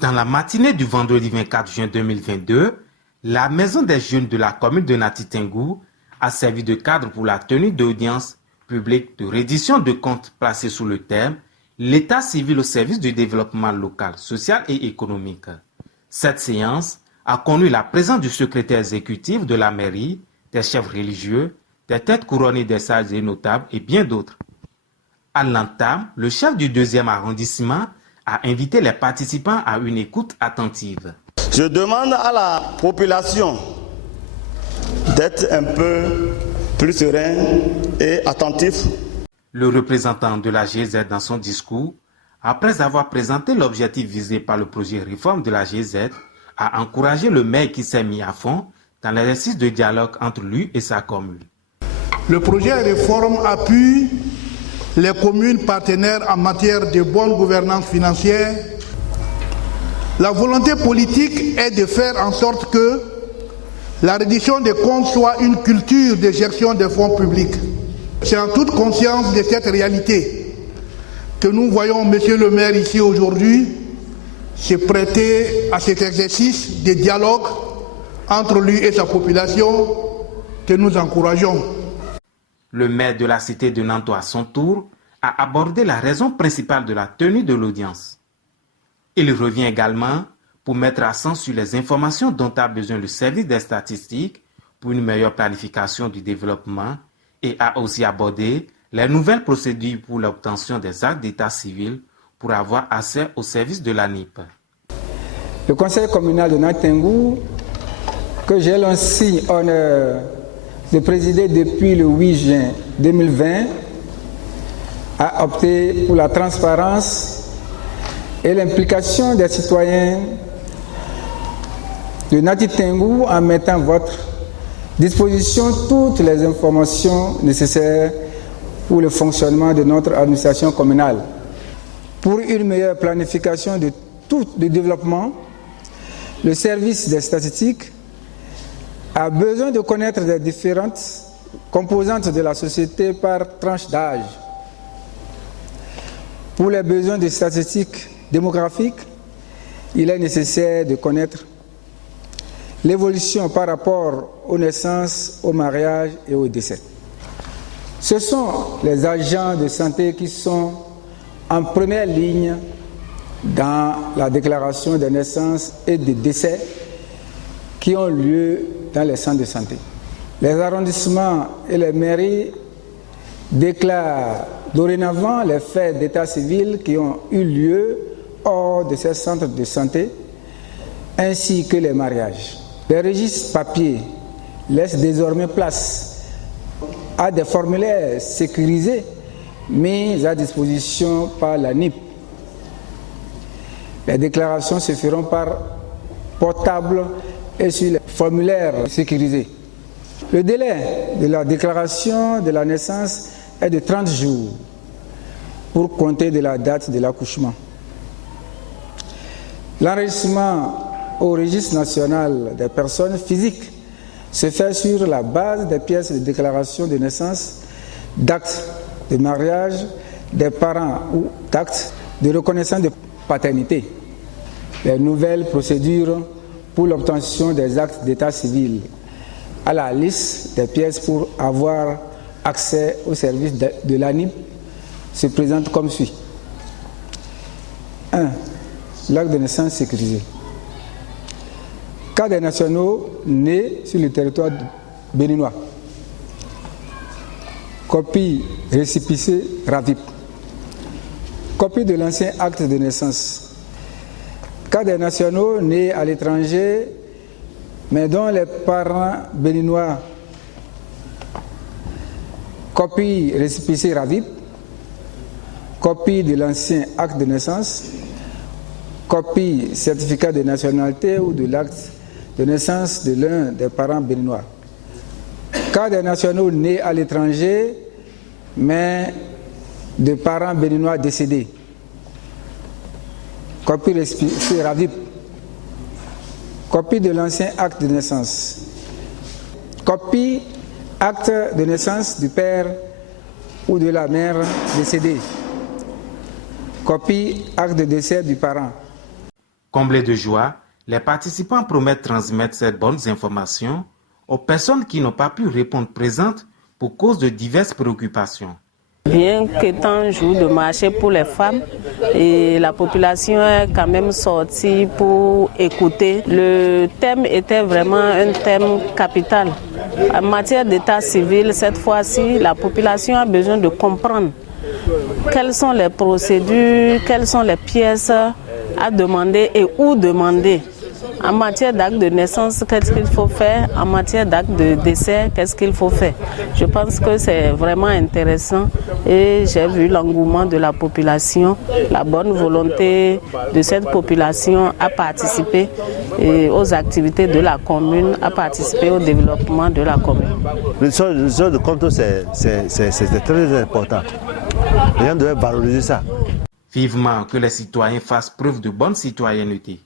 Dans la matinée du vendredi 24 juin 2022, la Maison des jeunes de la commune de Nati Tengou a servi de cadre pour la tenue d'audience publique de reddition de comptes placée sous le thème « L'État civil au service du développement local, social et économique ». Cette séance a connu la présence du secrétaire exécutif de la mairie, des chefs religieux, des têtes couronnées des sages et notables et bien d'autres. À l'entame, le chef du 2e arrondissement a invité les participants à une écoute attentive. Je demande à la population d'être un peu plus serein et attentif. Le représentant de la GIZ dans son discours, après avoir présenté l'objectif visé par le projet réforme de la GIZ, a encouragé le maire qui s'est mis à fond dans l'exercice de dialogue entre lui et sa commune. Le projet réforme appuie les communes partenaires en matière de bonne gouvernance financière. La volonté politique est de faire en sorte que la reddition des comptes soit une culture de gestion des fonds publics. C'est en toute conscience de cette réalité que nous voyons Monsieur le maire ici aujourd'hui se prêter à cet exercice de dialogue entre lui et sa population que nous encourageons. Le maire de la cité de Nanto, à son tour, a abordé la raison principale de la tenue de l'audience. Il revient également pour mettre l'accent sur les informations dont a besoin le service des statistiques pour une meilleure planification du développement et a aussi abordé les nouvelles procédures pour l'obtention des actes d'état civil pour avoir accès aux services de l'ANIP. Le conseil communal de Nati Tengou, que j'ai l'ainsi honneur de présider depuis le 8 juin 2020, a opté pour la transparence et l'implication des citoyens de Nati Tengou en mettant à votre disposition toutes les informations nécessaires pour le fonctionnement de notre administration communale. Pour une meilleure planification de tout le développement, le service des statistiques a besoin de connaître les différentes composantes de la société par tranche d'âge. Pour les besoins des statistiques démographiques, il est nécessaire de connaître l'évolution par rapport aux naissances, au mariage et au décès. Ce sont les agents de santé qui sont en première ligne dans la déclaration des naissances et des décès qui ont lieu dans les centres de santé. Les arrondissements et les mairies déclarent dorénavant les faits d'état civil qui ont eu lieu hors de ces centres de santé, ainsi que les mariages. Les registres papier laissent désormais place à des formulaires sécurisés mis à disposition par l'ANIP. Les déclarations se feront par portable et sur les formulaires sécurisés. Le délai de la déclaration de la naissance est de 30 jours pour compter de la date de l'accouchement. L'enregistrement au registre national des personnes physiques se fait sur la base des pièces de déclaration de naissance, d'actes de mariage des parents ou d'actes de reconnaissance de paternité. Les nouvelles procédures pour l'obtention des actes d'état civil à la liste des pièces pour avoir accès au service de l'ANIP se présentent comme suit. 1. L'acte de naissance sécurisé. Cas des nationaux nés sur le territoire béninois. Copie récépissé RAVIP. Copie de l'ancien acte de naissance. Cas des nationaux nés à l'étranger, mais dont les parents béninois. Copie récépissé RAVIP. Copie de l'ancien acte de naissance. Copie certificat de nationalité ou de l'acte de naissance de l'un des parents béninois. Cas des nationaux nés à l'étranger, mais de parents béninois décédés. Copie récépissé RAVIP. Copie de l'ancien acte de naissance. Copie acte de naissance du père ou de la mère décédée. Copie acte de décès du parent. Comblés de joie, les participants promettent transmettre ces bonnes informations aux personnes qui n'ont pas pu répondre présentes pour cause de diverses préoccupations. Bien qu'étant un jour de marché pour les femmes, et la population est quand même sortie pour écouter. Le thème était vraiment un thème capital. En matière d'état civil, cette fois-ci, la population a besoin de comprendre quelles sont les procédures, quelles sont les pièces à demander et où demander. En matière d'acte de naissance, qu'est-ce qu'il faut faire? En matière d'acte de décès, qu'est-ce qu'il faut faire? Je pense que c'est vraiment intéressant et j'ai vu l'engouement de la population, la bonne volonté de cette population à participer aux activités de la commune, à participer au développement de la commune. Le sort de compte, c'est très important. Les gens doivent valoriser ça. Vivement que les citoyens fassent preuve de bonne citoyenneté.